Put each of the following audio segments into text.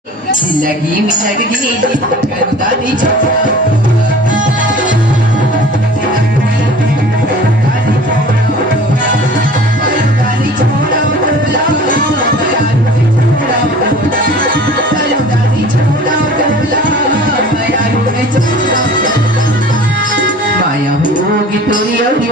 Lagi Garudani Maya hogi tori auri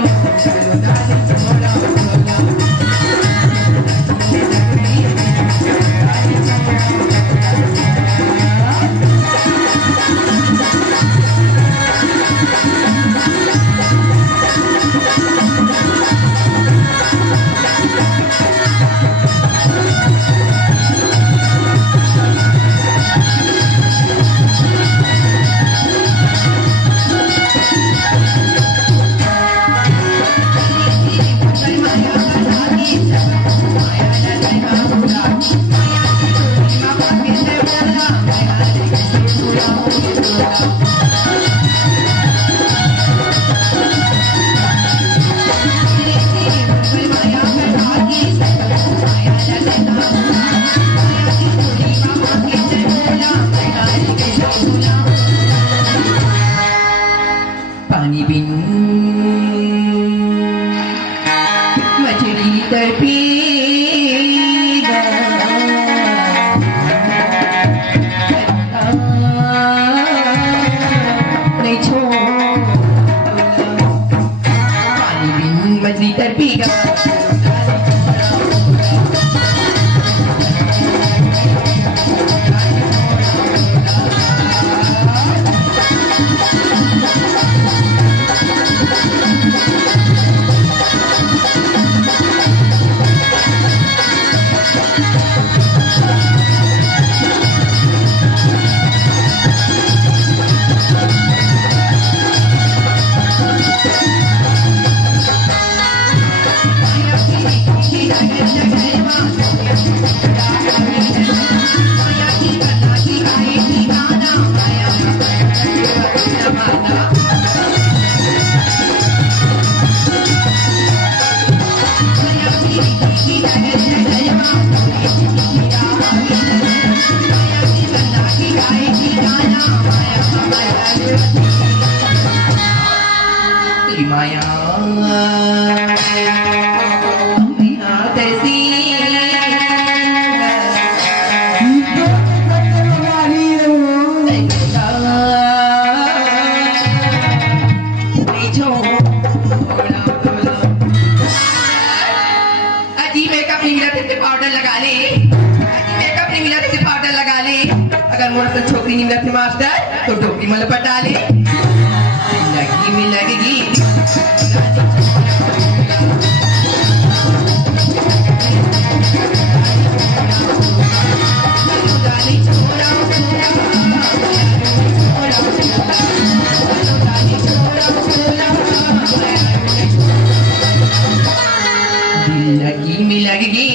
Pani bin machli terpiga nahi choda pani bin machli terpiga Maya powder लगा ले makeup नहीं मिला तो powder लगा ले अगर मोर तो छोकरी नहीं मिला मास्टर तो टोपी मल पटा ले लगी में लगेगी लगी में लगेगी